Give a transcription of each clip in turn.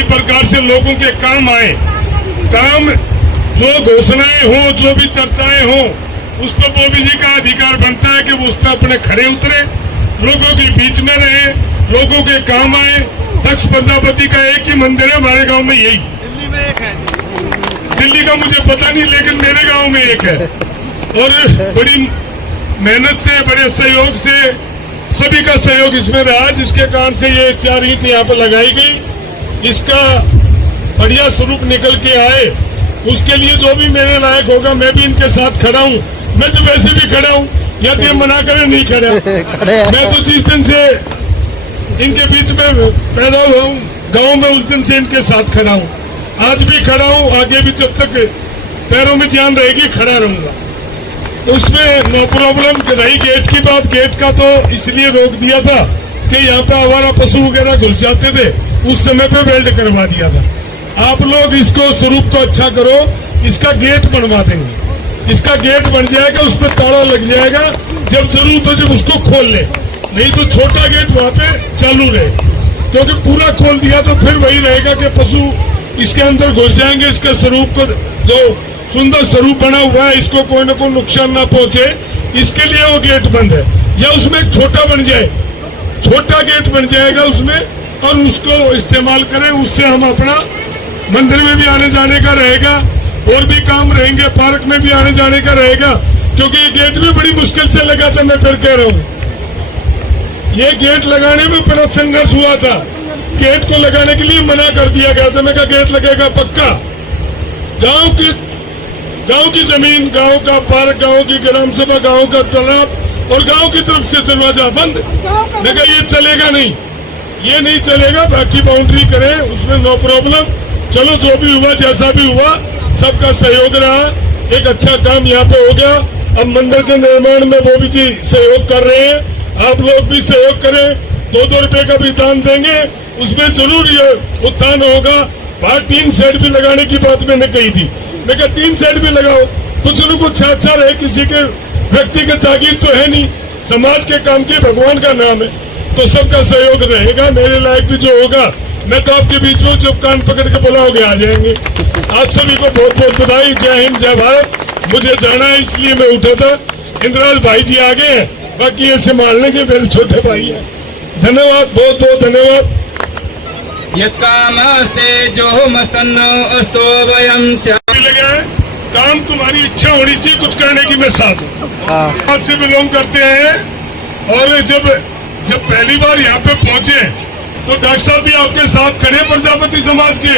किसी प्रकार से लोगों के काम आए, काम जो घोषणाएं हो, जो भी चर्चाएं हो, उस पर बोबी जी का अधिकार बनता है कि वो उस पर अपने खड़े उतरे, लोगों के बीच में रहे, लोगों के काम आए। दक्ष प्रजापति का एक ही मंदिर है हमारे गांव में, यही। दिल्ली में एक है, दिल्ली का मुझे पता नहीं, लेकिन मेरे गांव में एक है। और बड़ी मेहनत से, बड़े सहयोग से, सभी का सहयोग इसमें रहा, जिसके कारण से ये 4 ईंट यहाँ पर लगाई गई। इसका बढ़िया स्वरूप निकल के आए, उसके लिए जो भी मेरे लायक होगा मैं भी इनके साथ खड़ा हूँ। मैं तो वैसे भी खड़ा हूँ, या तो मना करे नहीं खड़ा। मैं तो जिस दिन से इनके बीच में पैदा हुआ हूँ गाँव में, उस दिन से इनके साथ खड़ा हूँ। आज भी खड़ा हूँ, आगे भी जब तक पैरों में जान रहेगी खड़ा रहूंगा। उसमें नो प्रॉब्लम रही। गेट की बात, गेट का तो इसलिए रोक दिया था कि यहाँ पे आवारा पशु वगैरह घुस जाते थे, उस समय पे वेल्ड करवा दिया था। आप लोग इसको स्वरूप को अच्छा करो, इसका गेट बनवा देंगे। इसका गेट बन जाएगा, उसमें ताला लग जाएगा, जब जरूरत हो जब उसको खोल ले, नहीं तो छोटा गेट वहाँ पे चालू रहे, क्योंकि पूरा खोल दिया तो फिर वही रहेगा कि पशु इसके अंदर घुस जाएंगे। इसके स्वरूप को, जो सुंदर स्वरूप बना हुआ है, इसको कोई ना कोई नुकसान ना पहुंचे, इसके लिए वो गेट बंद है। या उसमें एक छोटा बन जाए, छोटा गेट बन जाएगा उसमें, और उसको इस्तेमाल करें। उससे हम अपना मंदिर में भी आने जाने का रहेगा, और भी काम रहेंगे, पार्क में भी आने जाने का रहेगा। क्योंकि ये गेट भी बड़ी मुश्किल से लगा था, मैं फिर कह रहा हूँ, ये गेट लगाने में बड़ा संघर्ष हुआ था। गेट को लगाने के लिए मना कर दिया गया था। मैं कहा गेट लगेगा पक्का। गांव की जमीन, गांव का पार्क, गांव की ग्राम सभा, गांव का तालाब और गांव की तरफ से दरवाजा बंद। मैं कहा ये चलेगा नहीं, ये नहीं चलेगा। बाकी बाउंड्री करें, उसमें नो प्रॉब्लम। चलो जो भी हुआ, जैसा भी हुआ, सबका सहयोग रहा, एक अच्छा काम यहाँ पे हो गया। अब मंदिर के निर्माण में बोबी जी सहयोग कर रहे हैं, आप लोग भी सहयोग करें। 2-2 रुपए का भी दान देंगे, उसमें जरूर ये उत्थान होगा। बाहर 3 शेड भी लगाने की बात मैंने कही थी। मैं कहा 3 शेड भी लगाओ, कुछ न कुछ अच्छा रहे। किसी के व्यक्ति का जागीर तो है नहीं, समाज के काम की भगवान का नाम है, तो सबका सहयोग रहेगा। मेरे लायक भी जो होगा, मैं तो आपके बीच में जब कान पकड़ के बुलाओगे आ जाएंगे। आप सभी को बहुत बहुत बधाई। जय हिंद, जय भारत। मुझे जाना है इसलिए मैं उठा था। इंद्राज भाई जी आगे हैं, बाकी ये संभालने के मेरे छोटे भाई हैं। धन्यवाद, बहुत बहुत धन्यवाद। यत्कामस्ते जो मस्तन्नो अस्तो वयं लगे हैं, काम तुम्हारी इच्छा होनी चाहिए कुछ करने की। मैं साथ हूँ, से बिलोंग करते हैं। और जब पहली बार यहाँ पे पहुंचे तो डॉक्टर साहब भी आपके साथ खड़े, प्रजापति समाज के।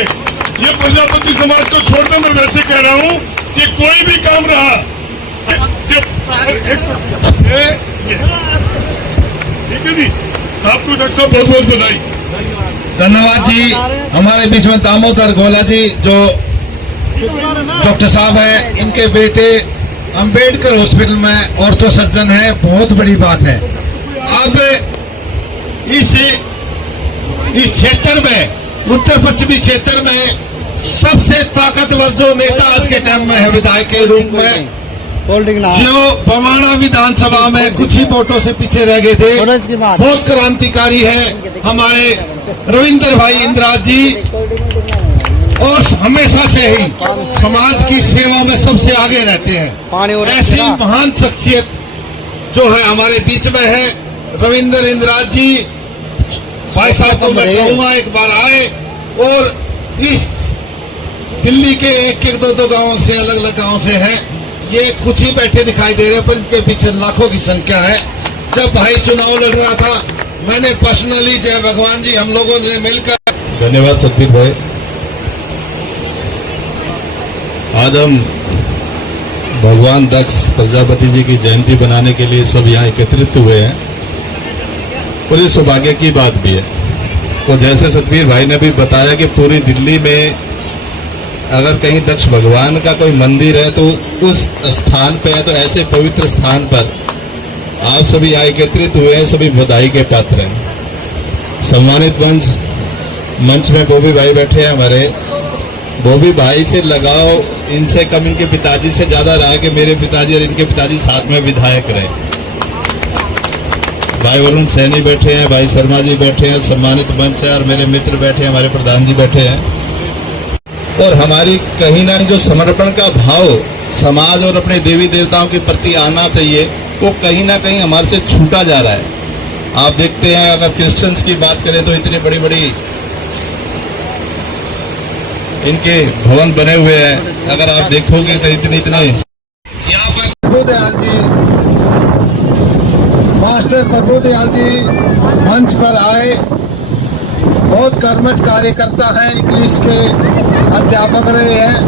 ये प्रजापति समाज को छोड़ दो, मैं वैसे कह रहा हूँ कि कोई भी काम रहा, ठीक है जी। आपको डॉक्टर साहब बहुत बहुत बधाई। धन्यवाद जी। हमारे बीच में दामोदर गोला जी जो डॉक्टर साहब हैं, इनके बेटे अंबेडकर हॉस्पिटल में ऑर्थो सर्जन है, बहुत बड़ी बात है। अब इस क्षेत्र में, उत्तर पश्चिमी क्षेत्र में सबसे ताकतवर जो नेता आज के टाइम में है विधायक के रूप में, जो बवाना विधानसभा में कुछ ही वोटों से पीछे रह गए थे, बहुत क्रांतिकारी है हमारे रविंद्र भाई इंद्राज जी। और हमेशा से ही समाज की सेवा में सबसे आगे रहते हैं। ऐसी महान शख्सियत जो है हमारे बीच में है रविंद्र इंद्राज जी। भाई साहब को मैं कहूँगा एक बार आए, और इस दिल्ली के 1-1, 2-2 गाँव से, अलग अलग गाँव से है। ये कुछ ही बैठे दिखाई दे रहे हैं, पर इनके पीछे लाखों की संख्या है। जब भाई चुनाव लड़ रहा था, मैंने पर्सनली, जय भगवान जी, हम लोगों ने मिलकर। धन्यवाद सतबीर भाई। आज हम भगवान दक्ष प्रजापति जी की जयंती बनाने के लिए सब यहाँ एकत्रित हुए हैं, और ये सौभाग्य की बात भी है। और जैसे सतबीर भाई ने भी बताया कि पूरी दिल्ली में अगर कहीं दक्ष भगवान का कोई मंदिर है तो उस स्थान पे है, तो ऐसे पवित्र स्थान पर आप सभी यहाँ एकत्रित हुए हैं, सभी बधाई के पात्र हैं। सम्मानित मंच में बोबी भाई बैठे हैं हमारे। बोबी भाई से लगाव इनसे कम इनके पिताजी से ज्यादा रहा कि मेरे पिताजी और इनके पिताजी साथ में विधायक रहे। भाई वरुण सैनी बैठे हैं, भाई शर्मा जी बैठे हैं, सम्मानित मंच है, और मेरे मित्र बैठे हैं, हमारे प्रधान जी बैठे हैं। और हमारी कहीं ना जो समर्पण का भाव समाज और अपने देवी देवताओं के प्रति आना चाहिए, वो कहीं ना कहीं हमारे से छूटा जा रहा है। आप देखते हैं, अगर क्रिश्चियंस की बात करें तो इतनी बड़ी बड़ी इनके भवन बने हुए हैं, अगर आप देखोगे तो इतने यहाँ पर प्रभुदयाल जी, मास्टर प्रभुदयाल जी मंच पर आए। बहुत कर्मठ कार्यकर्ता हैं, इंग्लिश के अध्यापक रहे हैं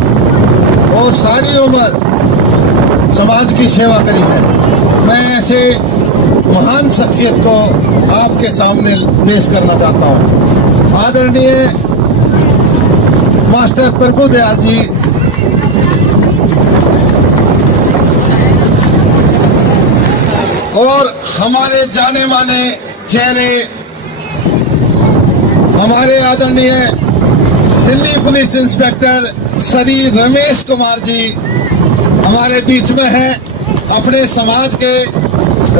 और सारी उम्र समाज की सेवा करी है। मैं ऐसे महान शख्सियत को आपके सामने पेश करना चाहता हूँ। आदरणीय मास्टर प्रभुदयाल जी और हमारे जाने माने चेहरे, हमारे आदरणीय दिल्ली पुलिस इंस्पेक्टर श्री रमेश कुमार जी हमारे बीच में हैं। अपने समाज के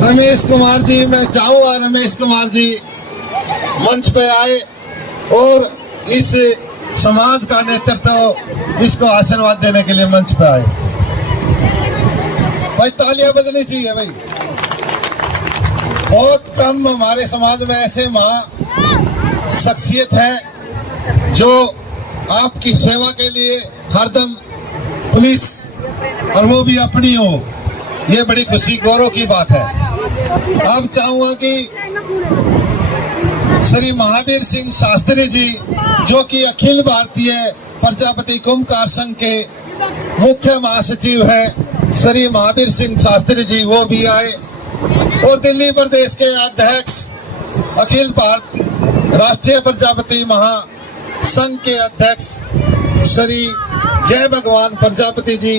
रमेश कुमार जी, मैं चाहूँगा रमेश कुमार जी मंच पे आए और इस समाज का नेतृत्व, इसको आशीर्वाद देने के लिए मंच पे आए। भाई तालियां बजनी चाहिए भाई। बहुत कम हमारे समाज में ऐसे महा शख्सियत है जो आपकी सेवा के लिए हरदम पुलिस, और वो भी अपनी हो, ये बड़ी खुशी गौरव की बात है। अब चाहूंगा कि श्री महावीर सिंह शास्त्री जी, जो कि अखिल भारतीय प्रजापति कुंभकार संघ के मुख्य महासचिव है, श्री महावीर सिंह शास्त्री जी वो भी आए। और दिल्ली प्रदेश के अध्यक्ष, अखिल भारत राष्ट्रीय प्रजापति महासंघ के अध्यक्ष श्री जय भगवान प्रजापति जी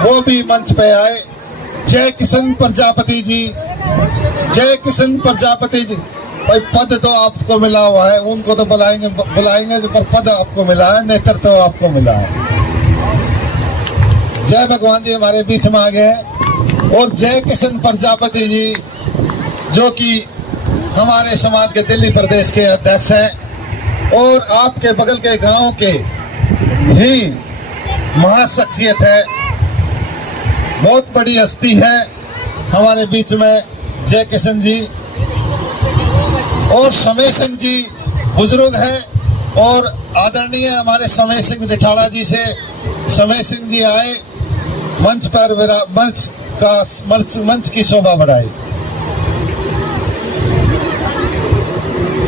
वो भी मंच पे आए। जय किशन प्रजापति जी, जय किशन प्रजापति जी। भाई पद तो आपको मिला हुआ है, उनको तो बुलाएंगे पर पद आपको मिला है, नेतृत्व तो आपको मिला है। जय भगवान जी हमारे बीच में आ गए हैं। और जय किशन प्रजापति जी, जो कि हमारे समाज के दिल्ली प्रदेश के अध्यक्ष हैं और आपके बगल के गांव के ही महाशख्सियत है, बहुत बड़ी हस्ती है हमारे बीच में जय किशन जी। और समय सिंह जी बुजुर्ग हैं और आदरणीय हमारे समय सिंह रिठाला जी से समय सिंह जी आए, मंच पर मंच की शोभा बढ़ाई।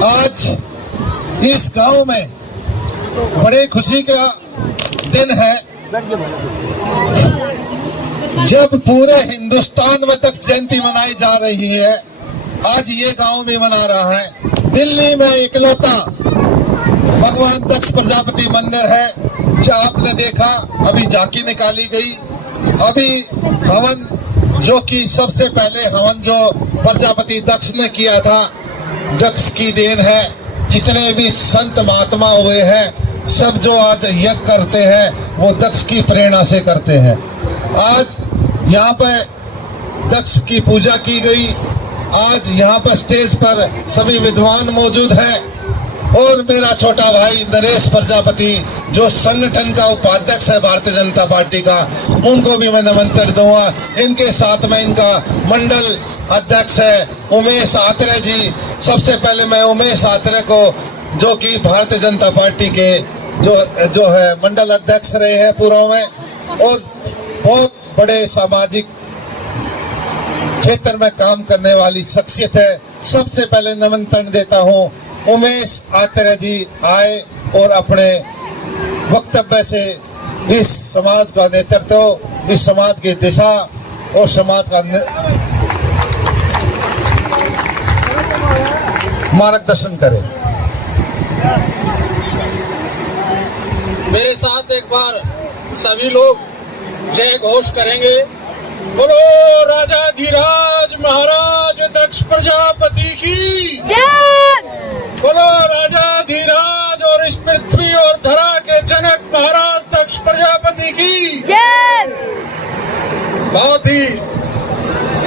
आज इस गांव में बड़े खुशी का दिन है जब पूरे हिंदुस्तान में तक जयंती मनाई जा रही है। आज ये गांव भी मना रहा है। दिल्ली में इकलौता भगवान दक्ष प्रजापति मंदिर है, जो आपने देखा अभी झांकी निकाली गई। अभी हवन, जो कि सबसे पहले हवन जो प्रजापति दक्ष ने किया था, दक्ष की देन है। जितने भी संत महात्मा हुए हैं, सब जो आज यज्ञ करते हैं वो दक्ष की प्रेरणा से करते हैं। आज यहाँ पे दक्ष की पूजा की गई। आज यहाँ पर स्टेज पर सभी विद्वान मौजूद हैं और मेरा छोटा भाई नरेश प्रजापति, जो संगठन का उपाध्यक्ष है भारतीय जनता पार्टी का, उनको भी मैं निमंत्रण दूंगा। इनके साथ में इनका मंडल अध्यक्ष है उमेश आत्रे जी। सबसे पहले मैं उमेश आत्रे को, जो कि भारतीय जनता पार्टी के जो है मंडल अध्यक्ष रहे हैं पूर्व में और बहुत बड़े सामाजिक क्षेत्र में काम करने वाली शख्सियत है, सबसे पहले निमंत्रण देता हूं उमेश आत्रे जी आए और अपने वक्तव्य से इस समाज का नेतृत्व, इस समाज की दिशा और समाज का मार्गदर्शन करें। मेरे साथ एक बार सभी लोग जय घोष करेंगे। बोलो राजाधिराज महाराज दक्ष प्रजापति की जय। बोलो राजाधिराज और इस पृथ्वी और धरा के जनक महाराज दक्ष प्रजापति की जय। बहुत ही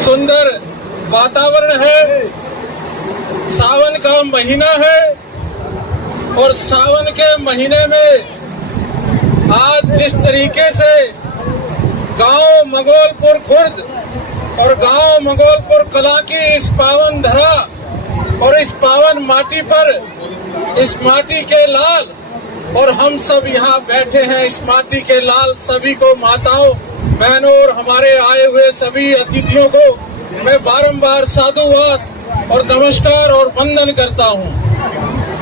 सुंदर वातावरण है महीना है और सावन के महीने में आज जिस तरीके से गांव मंगोलपुर खुर्द और गांव मंगोलपुर कला की इस पावन धरा और इस पावन माटी पर इस माटी के लाल और हम सब यहाँ बैठे हैं इस माटी के लाल सभी को माताओं बहनों और हमारे आए हुए सभी अतिथियों को मैं बारंबार साधुवाद और नमस्कार और वंदन करता हूँ।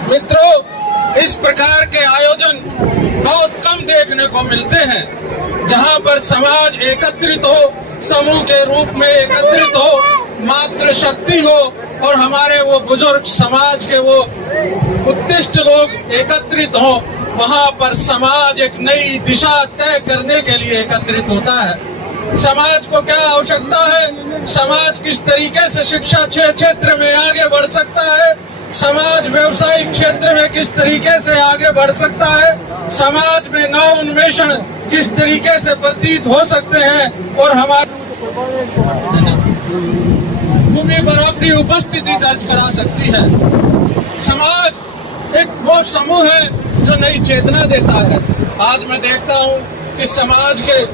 मित्रों, इस प्रकार के आयोजन बहुत कम देखने को मिलते हैं जहाँ पर समाज एकत्रित हो, समूह के रूप में एकत्रित हो, मातृ शक्ति हो और हमारे वो बुजुर्ग समाज के वो उत्कृष्ट लोग एकत्रित हो। वहाँ पर समाज एक नई दिशा तय करने के लिए एकत्रित होता है। समाज को क्या आवश्यकता है, समाज किस तरीके से शिक्षा क्षेत्र में आगे बढ़ सकता है, समाज व्यवसायिक क्षेत्र में किस तरीके से आगे बढ़ सकता है, समाज में नव उन्मेषण किस तरीके से प्रतीत हो सकते हैं और हमारी भूमि पर अपनी उपस्थिति दर्ज करा सकती है। समाज एक वो समूह है जो नई चेतना देता है। आज मैं देखता हूँ कि समाज के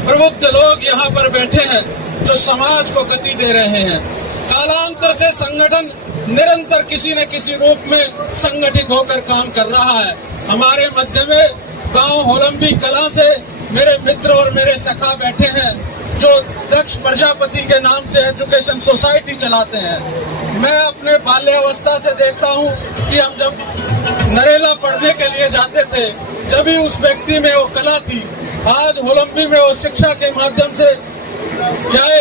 प्रबुद्ध लोग यहाँ पर बैठे हैं जो समाज को गति दे रहे हैं। कालांतर से संगठन निरंतर किसी न किसी रूप में संगठित होकर काम कर रहा है। हमारे मध्य में गांव होलंबी कला से मेरे मित्र और मेरे सखा बैठे हैं जो दक्ष प्रजापति के नाम से एजुकेशन सोसाइटी चलाते हैं। मैं अपने बाल्यावस्था से देखता हूँ कि हम जब नरेला पढ़ने के लिए जाते थे जब भी उस व्यक्ति में वो कला थी। आज होलंबी में वो शिक्षा के माध्यम से चाहे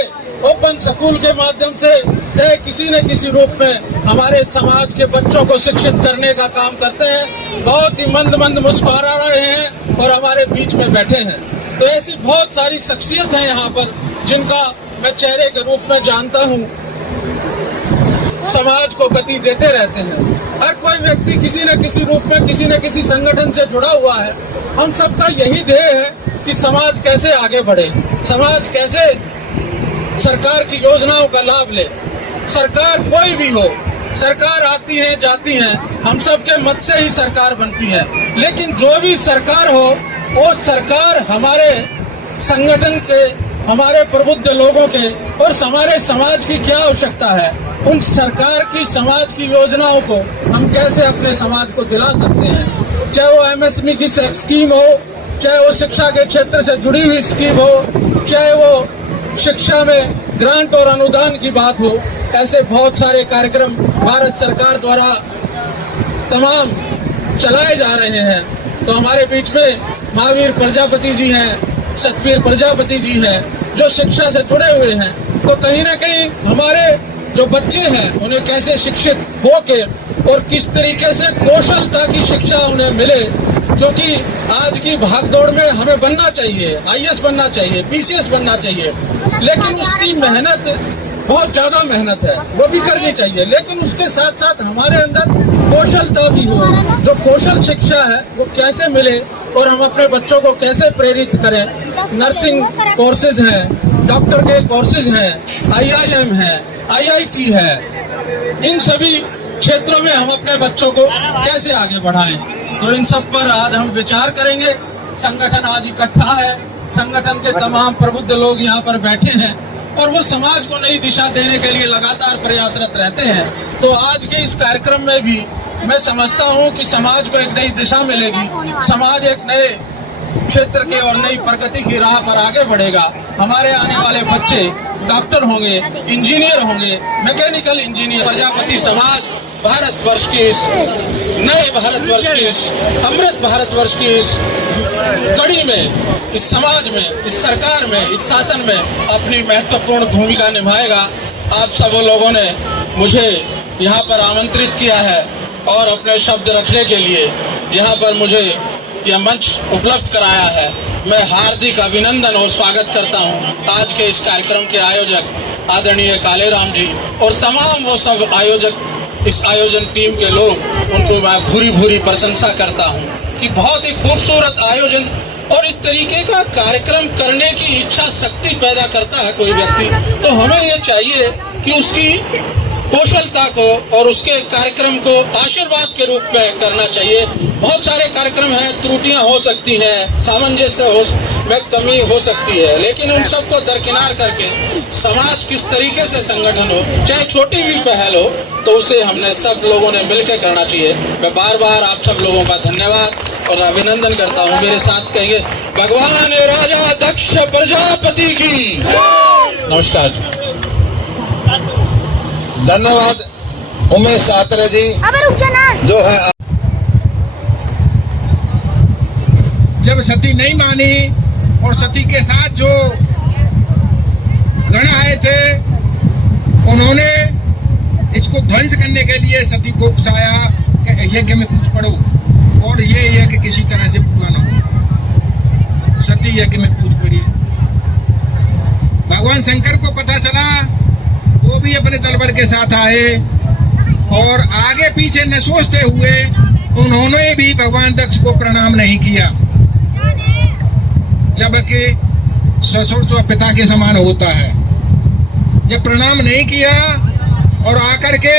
ओपन स्कूल के माध्यम से चाहे किसी न किसी रूप में हमारे समाज के बच्चों को शिक्षित करने का काम करते हैं। बहुत ही मंद मंद मुस्कुरा रहे हैं और हमारे बीच में बैठे हैं। तो ऐसी बहुत सारी शख्सियत हैं यहाँ पर जिनका मैं चेहरे के रूप में जानता हूँ, समाज को गति देते रहते हैं। हर कोई व्यक्ति किसी न किसी रूप में किसी न किसी संगठन से जुड़ा हुआ है। हम सबका यही ध्येय है कि समाज कैसे आगे बढ़े, समाज कैसे सरकार की योजनाओं का लाभ ले। सरकार कोई भी हो, सरकार आती है जाती है, हम सबके मत से ही सरकार बनती है, लेकिन जो भी सरकार हो वो सरकार हमारे संगठन के, हमारे प्रबुद्ध लोगों के और हमारे समाज की क्या आवश्यकता है, उन सरकार की समाज की योजनाओं को हम कैसे अपने समाज को दिला सकते हैं। चाहे वो एमएसएमई की स्कीम हो, चाहे वो शिक्षा के क्षेत्र से जुड़ी हुई स्कीम हो, चाहे वो शिक्षा में ग्रांट और अनुदान की बात हो, ऐसे बहुत सारे कार्यक्रम भारत सरकार द्वारा तमाम चलाए जा रहे हैं। तो हमारे बीच में महावीर प्रजापति जी हैं, सतवीर प्रजापति जी हैं जो शिक्षा से जुड़े हुए हैं। तो कहीं ना कहीं हमारे जो बच्चे हैं उन्हें कैसे शिक्षित होके और किस तरीके से कौशलता की शिक्षा उन्हें मिले, क्योंकि आज की भागदौड़ में हमें बनना चाहिए, आईएएस बनना चाहिए, पीसीएस बनना चाहिए, लेकिन उसकी मेहनत बहुत ज्यादा मेहनत है, वो भी करनी चाहिए, लेकिन उसके साथ साथ हमारे अंदर कौशलता भी हो। जो कौशल शिक्षा है वो कैसे मिले और हम अपने बच्चों को कैसे प्रेरित करें। नर्सिंग कोर्सेज हैं, डॉक्टर के कोर्सेज हैं, IIM है, IIT है, इन सभी क्षेत्रों में हम अपने बच्चों को कैसे आगे बढ़ाएं। तो इन सब पर आज हम विचार करेंगे। संगठन आज इकट्ठा है, संगठन के तमाम प्रबुद्ध लोग यहाँ पर बैठे हैं और वो समाज को नई दिशा देने के लिए लगातार प्रयासरत रहते हैं। तो आज के इस कार्यक्रम में भी मैं समझता हूँ कि समाज को एक नई दिशा मिलेगी, समाज एक नए क्षेत्र के और नई प्रगति की राह पर आगे बढ़ेगा। हमारे आने वाले बच्चे डॉक्टर होंगे, इंजीनियर होंगे, मैकेनिकल इंजीनियर। प्रजापति समाज भारतवर्ष की इस नए भारतवर्ष की इस अमृत भारतवर्ष की इस कड़ी में, इस समाज में, इस सरकार में, इस शासन में अपनी महत्वपूर्ण भूमिका निभाएगा। आप सब लोगों ने मुझे यहाँ पर आमंत्रित किया है और अपने शब्द रखने के लिए यहाँ पर मुझे यह मंच उपलब्ध कराया है। मैं हार्दिक अभिनंदन और स्वागत करता हूँ आज के इस कार्यक्रम के आयोजक आदरणीय कालेराम जी और तमाम वो सब आयोजक, इस आयोजन टीम के लोग, उनको मैं भूरी भूरी प्रशंसा करता हूँ कि बहुत ही खूबसूरत आयोजन और इस तरीके का कार्यक्रम करने की इच्छा शक्ति पैदा करता है कोई व्यक्ति, तो हमें ये चाहिए कि उसकी कौशलता को और उसके कार्यक्रम को आशीर्वाद के रूप में करना चाहिए। बहुत सारे कार्यक्रम हैं, त्रुटियां हो सकती हैं, सामंजस्य में कमी हो सकती है, लेकिन उन सबको दरकिनार करके समाज किस तरीके से संगठन हो, चाहे छोटी भी पहल हो, तो उसे हमने सब लोगों ने मिलकर करना चाहिए। मैं बार बार आप सब लोगों का धन्यवाद और अभिनंदन करता हूँ। मेरे साथ कहिए भगवान राजा दक्ष प्रजापति की नमस्कार। धन्यवाद उमेश आत्रे जी जो है। जब सती नहीं मानी और सती के साथ जो गण आए थे, उन्होंने इसको ध्वंस करने के लिए सती को उकसाया कि यज्ञ में कूद पड़ो और ये यज्ञ किसी तरह से पूरा न हो। सती यज्ञ में कूद पड़ी। भगवान शंकर को पता चला, वो भी अपने दलबल के साथ आए और आगे पीछे न सोचते हुए उन्होंने भी भगवान दक्ष को प्रणाम नहीं किया, जबकि ससुर तो पिता के समान होता है। जब प्रणाम नहीं किया और आकर के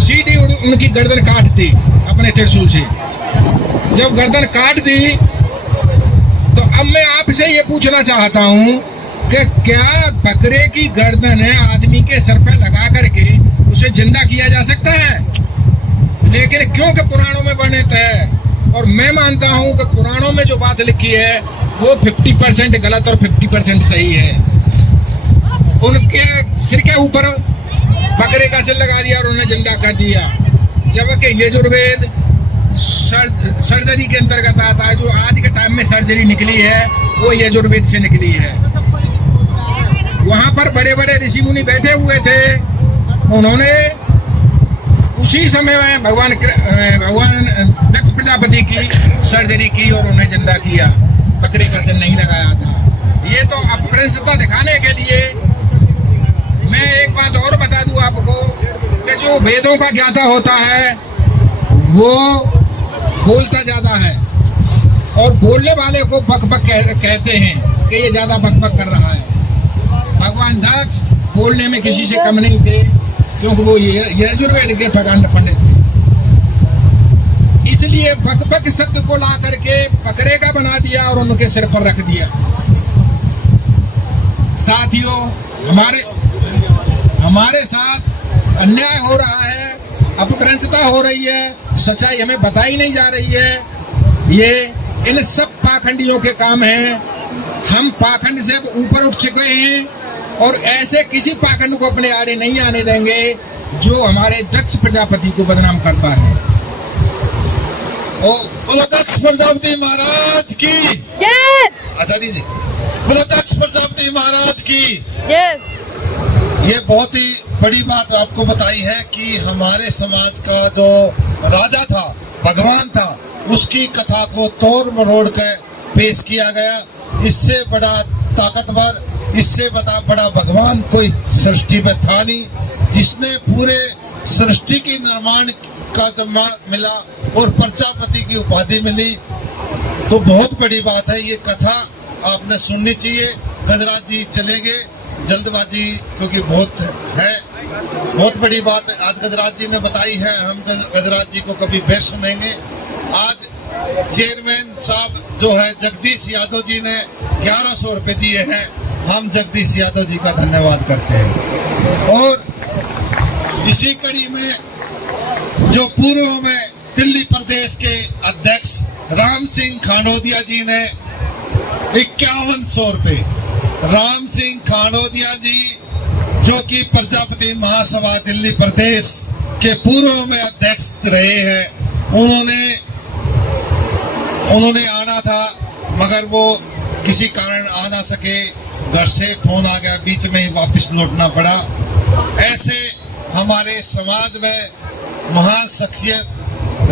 सीधी उनकी गर्दन काट दी अपने त्रिशूल से। जब गर्दन काट दी तो अब मैं आपसे ये पूछना चाहता हूँ कि क्या बकरे की गर्दन आदमी के सर पर लगा करके उसे जिंदा किया जा सकता है? लेकिन क्योंकि पुराणों में वर्णित है, और मैं मानता हूँ कि पुराणों में जो बात लिखी है वो 50% गलत और 50% सही है। उनके सिर के ऊपर बकरे का सिर लगा दिया और उन्हें जिंदा कर दिया, जबकि यजुर्वेद सर्जरी के अंतर्गत आता है। जो आज के टाइम में सर्जरी निकली है वो यजुर्वेद से निकली है। वहां पर बड़े बड़े ऋषि मुनि बैठे हुए थे, उन्होंने उसी समय में भगवान दक्ष प्रजापति की सर्जरी की और उन्हें जिंदा किया। बकरे का सिर नहीं लगाया था। ये तो अपरिशुद्धता दिखाने के लिए। मैं एक बात और बता दूं आपको कि जो वेदों का ज्ञाता होता है वो बोलता ज्यादा है, और बोलने वाले को बक बक कहते हैं कि ये ज्यादा बक बक कर रहा है। भगवान दक्ष बोलने में किसी से कम नहीं थे, क्योंकि वो यजुर्वेद के प्रकांड पंडित थे। इसलिए बक बक शब्द को ला करके बकरे का बना दिया और उनके सिर पर रख दिया। साथियों, हमारे साथ अन्याय हो रहा है, अपभ्रंशता हो रही है, सच्चाई हमें बताई नहीं जा रही है। ये इन सब पाखंडियों के काम हैं। हम पाखंड से ऊपर उठ चुके हैं और ऐसे किसी पाखंड को अपने आड़े नहीं आने देंगे जो हमारे दक्ष प्रजापति को बदनाम करता है। बोलो दक्ष प्रजापति महाराज की जय। आचार्य जी, बोलो दक्ष प्रजापति महाराज की जय। ये बहुत ही बड़ी बात आपको बताई है कि हमारे समाज का जो राजा था, भगवान था, उसकी कथा को तोड़ मरोड़ कर पेश किया गया। इससे बड़ा ताकतवर, इससे बड़ा भगवान कोई सृष्टि में था नहीं, जिसने पूरे सृष्टि की निर्माण का जमा मिला और प्रजापति की उपाधि मिली। तो बहुत बड़ी बात है। ये कथा आपने सुननी चाहिए। गजराज जी चले गए जल्दबाजी, क्योंकि बहुत है, बहुत बड़ी बात आज गजराज जी ने बताई है। हम गजराज जी को कभी फिर सुनेंगे। आज चेयरमैन साहब जो है जगदीश यादव जी ने 1100 रुपए दिए हैं। हम जगदीश यादव जी का धन्यवाद करते हैं। और इसी कड़ी में जो पूर्व में दिल्ली प्रदेश के अध्यक्ष राम सिंह खानोदिया जी ने 5100 रुपए, राम सिंह खानोदिया जी जो कि प्रजापति महासभा दिल्ली प्रदेश के पूर्व में अध्यक्ष रहे हैं, उन्होंने आना था मगर वो किसी कारण आ ना सके। घर से फोन आ गया, बीच में ही वापस लौटना पड़ा। ऐसे हमारे समाज में महान शख्सियत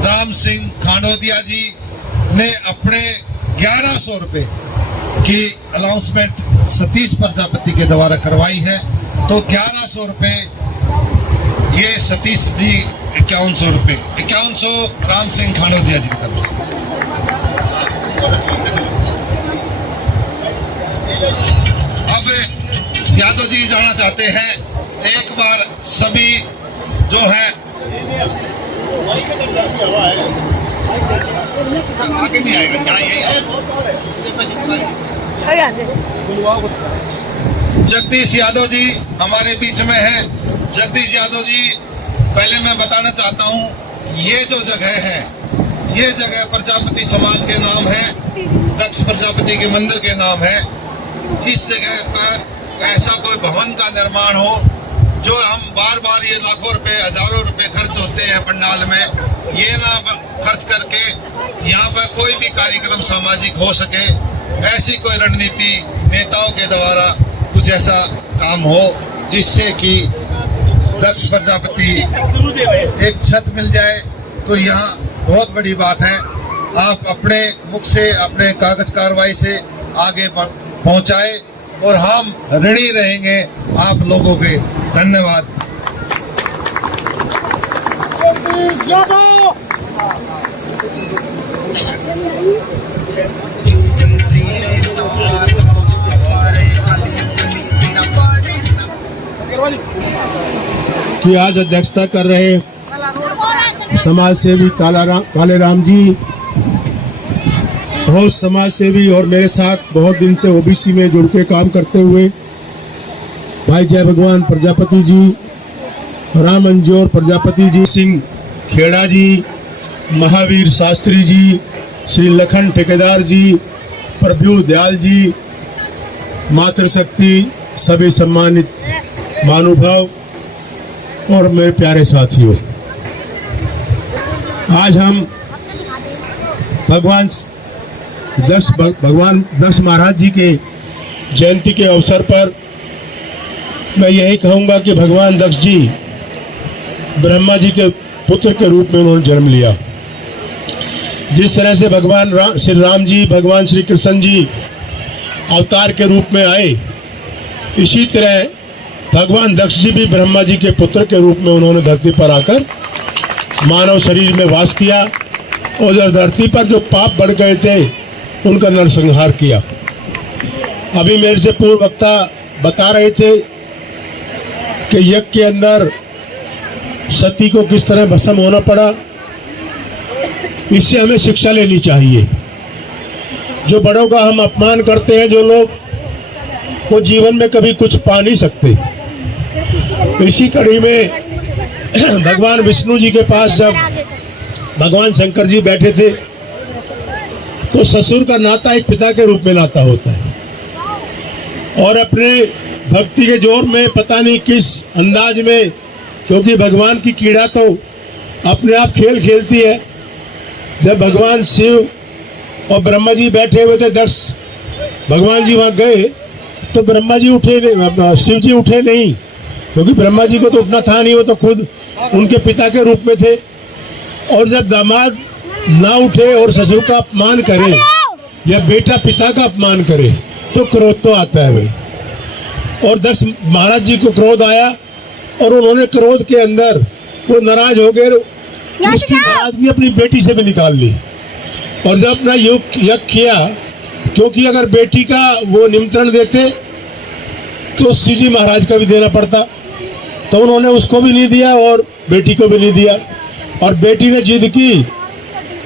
राम सिंह खानोदिया जी ने अपने 1100 रुपए की अनाउंसमेंट सतीश प्रजापति के द्वारा करवाई है। तो 1100 रुपए ये सतीश जी 5100 रुपए, 5100 राम सिंह खानोदिया जी की तरफ से। अब यादव जी जाना चाहते हैं, एक बार सभी जो है आगे नहीं आएगा, यहाँ यही जगदीश यादव जी हमारे बीच में है। जगदीश यादव जी, पहले मैं बताना चाहता हूँ, ये जो जगह है, ये जगह प्रजापति समाज के नाम है, दक्ष प्रजापति के मंदिर के नाम है। इस जगह पर ऐसा कोई भवन का निर्माण हो, जो हम बार बार ये लाखों रुपए, हजारों रुपए खर्च होते हैं पंडाल में, ये ना खर्च करके यहाँ पर कोई भी कार्यक्रम सामाजिक हो सके, ऐसी कोई रणनीति नेताओं के द्वारा कुछ ऐसा काम हो जिससे कि दक्ष प्रजापति एक छत मिल जाए, तो यहाँ बहुत बड़ी बात है। आप अपने मुख से, अपने कागज कार्रवाई से आगे पहुंचाए और हम ऋणी रहेंगे आप लोगों के। धन्यवाद। की आज अध्यक्षता कर रहे समाज सेवी काले राम जी, बहुत समाज सेवी और मेरे साथ बहुत दिन से ओबीसी में जुड़ के काम करते हुए भाई जय भगवान प्रजापति जी, राम अंजोर प्रजापति जी, सिंह खेड़ा जी, महावीर शास्त्री जी, श्री लखन ठेकेदार जी, प्रभु दयाल जी, मातृशक्ति, सभी सम्मानित महानुभाव और मेरे प्यारे साथियों, आज हम भगवान दक्ष महाराज जी के जयंती के अवसर पर मैं यही कहूँगा कि भगवान दक्ष जी ब्रह्मा जी के पुत्र के रूप में उन्होंने जन्म लिया। जिस तरह से भगवान श्री राम जी, भगवान श्री कृष्ण जी अवतार के रूप में आए, इसी तरह भगवान दक्ष जी भी ब्रह्मा जी के पुत्र के रूप में उन्होंने धरती पर आकर मानव शरीर में वास किया और जब धरती पर जो पाप बढ़ गए थे उनका नरसंहार किया। अभी मेरे से पूर्व वक्ता बता रहे थे कि यज्ञ के अंदर सती को किस तरह भस्म होना पड़ा। इससे हमें शिक्षा लेनी चाहिए। जो बड़ों का हम अपमान करते हैं, जो लोग वो जीवन में कभी कुछ पा नहीं सकते। इसी कड़ी में भगवान विष्णु जी के पास जब भगवान शंकर जी बैठे थे, तो ससुर का नाता एक पिता के रूप में नाता होता है, और अपने भक्ति के जोर में पता नहीं किस अंदाज में, क्योंकि भगवान की कीड़ा तो अपने आप खेल खेलती है। जब भगवान शिव और ब्रह्मा जी बैठे हुए थे, दक्ष भगवान जी वहाँ गए तो ब्रह्मा जी उठे नहीं, शिव जी उठे नहीं, क्योंकि ब्रह्मा जी को तो उठना था नहीं, वो तो खुद उनके पिता के रूप में थे। और जब दामाद ना उठे और ससुर का अपमान करे या बेटा पिता का अपमान करे तो क्रोध तो आता है भाई। और दक्ष महाराज जी को क्रोध आया और उन्होंने क्रोध के अंदर वो नाराज हो गए, उसकी नाराजगी अपनी बेटी से भी निकाल ली। और जब अपना यज्ञ किया, क्योंकि अगर बेटी का वो निमंत्रण देते तो शिव जी महाराज का भी देना पड़ता, तो उन्होंने उसको भी नहीं दिया और बेटी को भी नहीं दिया। और बेटी ने जिद की,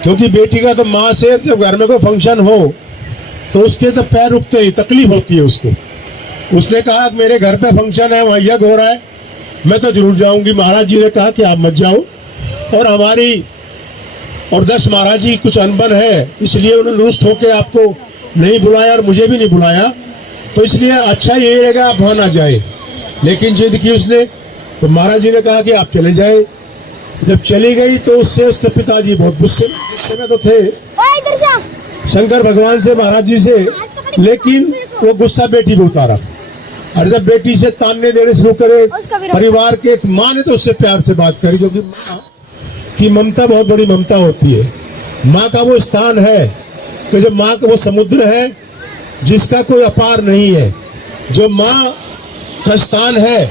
क्योंकि बेटी का तो माँ से जब घर में कोई फंक्शन हो तो उसके तो पैर रुकते ही, तकलीफ होती है उसको। उसने कहा मेरे घर पे फंक्शन है, वहाँ यज्ञ हो रहा है, मैं तो जरूर जाऊंगी। महाराज जी ने कहा कि आप मत जाओ, और हमारी और दक्ष महाराज जी कुछ अनबन है, इसलिए उन्होंने रुष्ट होकर आपको नहीं बुलाया और मुझे भी नहीं बुलाया, तो इसलिए अच्छा यही रहेगा आप वहाँ ना जाए। लेकिन जिद की उसने, तो महाराज जी ने कहा कि आप चले जाए। जब चली गई तो उससे उसके पिताजी बहुत गुस्से में तो थे शंकर भगवान से, महाराज जी से, लेकिन वो गुस्सा बेटी पे उतारा। और जब बेटी से ताने देने शुरू करे, परिवार के एक माँ ने तो उससे प्यार से बात करी, क्योंकि माँ की ममता बहुत बड़ी ममता होती है। माँ का वो स्थान है कि जब माँ का वो समुद्र है जिसका कोई अपार नहीं है, जो माँ का स्थान है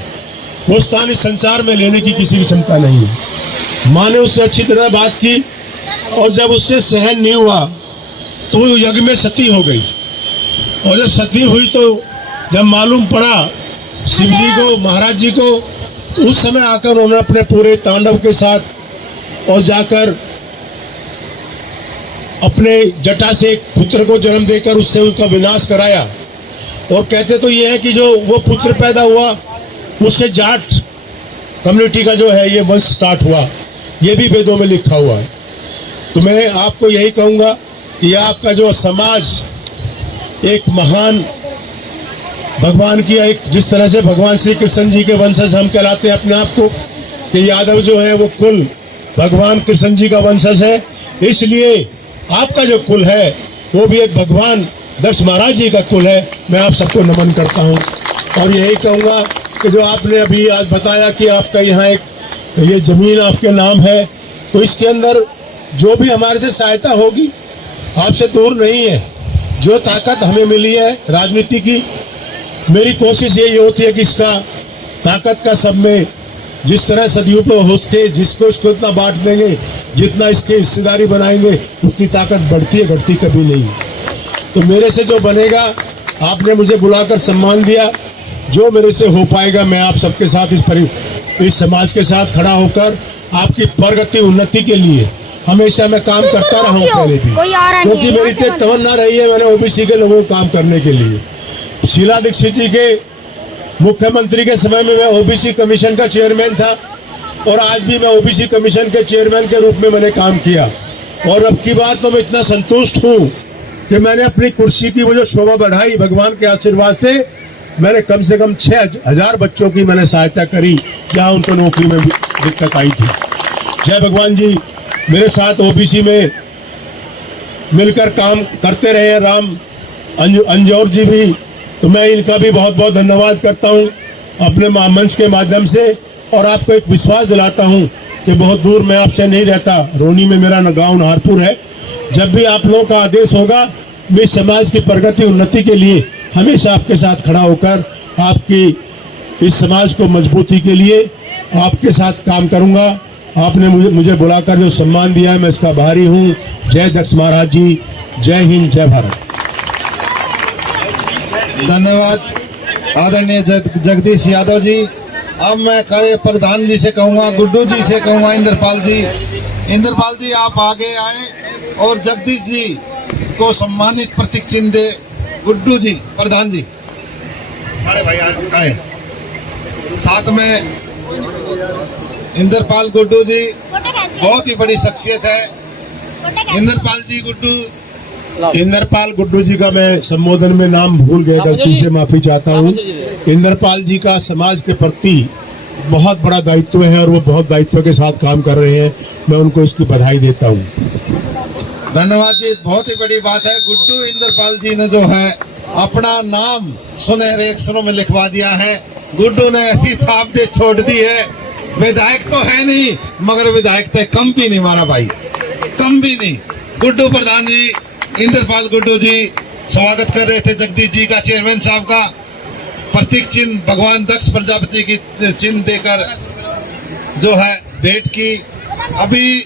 वो स्थान इस संसार में लेने की किसी की क्षमता नहीं है। माँ ने उससे अच्छी तरह बात की, और जब उससे सहन नहीं हुआ तो वो यज्ञ में सती हो गई। और जब सती हुई तो जब मालूम पड़ा शिव जी को, महाराज जी को, उस समय आकर उन्होंने अपने पूरे तांडव के साथ और जाकर अपने जटा से एक पुत्र को जन्म देकर उससे उसका विनाश कराया। और कहते तो ये है कि जो वो पुत्र पैदा हुआ उससे जाट कम्युनिटी का जो है ये वंश स्टार्ट हुआ, ये भी वेदों में लिखा हुआ है। तो मैं आपको यही कहूँगा कि आपका जो समाज एक महान भगवान की एक, जिस तरह से भगवान श्री कृष्ण जी के वंशज हम कहलाते हैं अपने आप को, कि यादव जो है वो कुल भगवान कृष्ण जी का वंशज है, इसलिए आपका जो कुल है वो भी एक भगवान दक्ष महाराज जी का कुल है। मैं आप सबको नमन करता हूँ और यही कहूँगा कि जो आपने अभी आज बताया कि आपका यहाँ एक ये जमीन आपके नाम है, तो इसके अंदर जो भी हमारे से सहायता होगी आपसे दूर नहीं है। जो ताकत हमें मिली है राजनीति की, मेरी कोशिश यही होती है कि इसका ताकत का सब में जिस तरह सदुपयोग हो सके, जिसको इसको इतना बांट देंगे, जितना इसकी हिस्सेदारी बनाएंगे उतनी ताकत बढ़ती है, घटती कभी नहीं। तो मेरे से जो बनेगा, आपने मुझे बुलाकर सम्मान दिया, जो मेरे से हो पाएगा मैं आप सबके साथ इस समाज के साथ खड़ा होकर आपकी प्रगति उन्नति के लिए हमेशा मैं काम करता रहा हूँ पहले भी, क्योंकि मेरी तो तमन्ना रही है मैंने ओबीसी के लोगों को काम करने के लिए। शीला दीक्षित जी के मुख्यमंत्री के समय में मैं ओबीसी कमीशन का चेयरमैन था और आज भी मैं ओबीसी कमीशन के चेयरमैन के रूप में मैंने काम किया। और अब की बात तो मैं इतना संतुष्ट हूँ कि मैंने अपनी कुर्सी की वो जो शोभा बढ़ाई भगवान के आशीर्वाद से, मैंने कम से कम 6,000 बच्चों की मैंने सहायता करी जहाँ उनको नौकरी में दिक्कत आई थी। जय भगवान जी मेरे साथ ओबीसी में मिलकर काम करते रहे हैं, राम अंजौर जी भी, तो मैं इनका भी बहुत बहुत धन्यवाद करता हूं अपने मंच के माध्यम से। और आपको एक विश्वास दिलाता हूं कि बहुत दूर मैं आपसे नहीं रहता, रोनी में मेरा गांव नाहरपुर है। जब भी आप लोगों का आदेश होगा, मैं समाज की प्रगति उन्नति के लिए हमेशा आपके साथ खड़ा होकर आपकी इस समाज को मजबूती के लिए आपके साथ काम करूंगा। आपने मुझे बुलाकर जो सम्मान दिया है मैं इसका आभारी हूँ। जय दक्ष महाराज जी, जय हिंद, जय भारत। धन्यवाद आदरणीय जगदीश यादव जी। अब मैं खड़े प्रधान जी से कहूँगा, गुड्डू जी से कहूँगा, इंद्रपाल जी आप आगे आए और जगदीश जी को सम्मानित प्रतीक चिन्ह दे। गुड्डू जी, प्रधान जी, अरे भाई आए, साथ में इंद्रपाल गुड्डू जी, बहुत ही बड़ी शख्सियत है। इंद्रपाल जी, गुड्डू, इंद्रपाल गुड्डू जी का मैं संबोधन में नाम भूल गया, गलती से माफी चाहता हूँ। इंद्रपाल जी का समाज के प्रति बहुत बड़ा दायित्व है और वो बहुत दायित्व के साथ काम कर रहे हैं, मैं उनको इसकी बधाई देता हूँ। धन्यवाद जी, बहुत ही बड़ी बात है। गुड्डू इंद्रपाल जी ने जो है अपना नाम सुनहरे अक्षरों में लिखवा दिया है। गुड्डू ने ऐसी छाप दे छोड़ दी है, विधायक तो है नहीं मगर विधायक तो कम भी नहीं मारा भाई, कम भी नहीं। गुड्डू प्रधान जी, इंद्रपाल गुड्डू जी स्वागत कर रहे थे जगदीश जी का, चेयरमैन साहब का। प्रतीक चिन्ह भगवान दक्ष प्रजापति की चिन्ह देकर जो है भेंट की। अभी